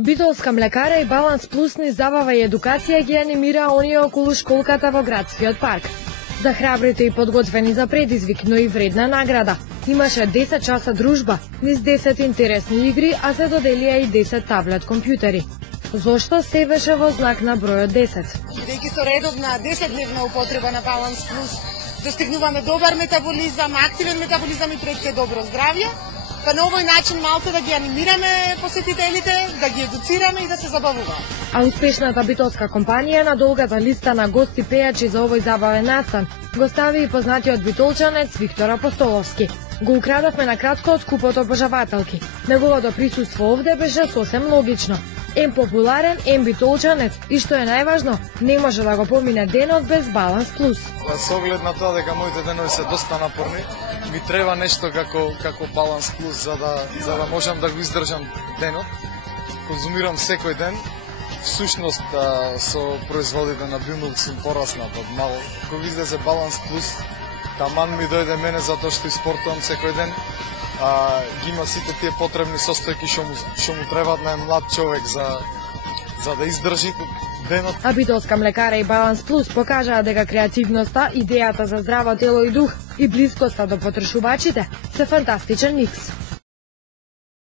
Битолска млекара и Баланс Плюс низ забава и едукација ги анимира оние околу школката во градскиот парк. За храбрите и подготвени за предизвик, но и вредна награда. Имаше 10 часа дружба, низ 10 интересни игри, а се доделија и 10 таблет компјутери. Зошто се беше во знак на бројот 10? Бидејќи со редовна 10-дневна употреба на Баланс Плюс достигнуваме добар метаболизам, активен метаболизам и пред се добро здравје, па на овој начин малце да ги анимираме посетителите, да ги едуцираме и да се забавуваат. А успешната битолска компанија на долгата листа на гости пејачи за овој забавен настан го стави и познатиот битолчанец Виктор Апостоловски. Го украдавме на кратко од купот обожавателки. Неговото присуство овде беше сосем логично. Ем популарен, ем битолчанец и што е најважно, не може да го помине денот без Баланс Плюс. Со оглед на тоа дека моите денови се доста напорни, ми треба нешто како Баланс Плюс за да можам да го издржам денот. Конзумирам секој ден. Всушност со производите на Бимилк сум пораснат од мало. Кога излезе Баланс Плюс, таман ми дојде мене затоа што спортувам секој ден. Ги има сите тие потребни состојки што му требаат на млад човек за да издржи денот. А Битолска млекара и Баланс Плюс покажаа дека креативноста, идејата за здраво тело и дух и блискоста до потрошувачите се фантастичен микс.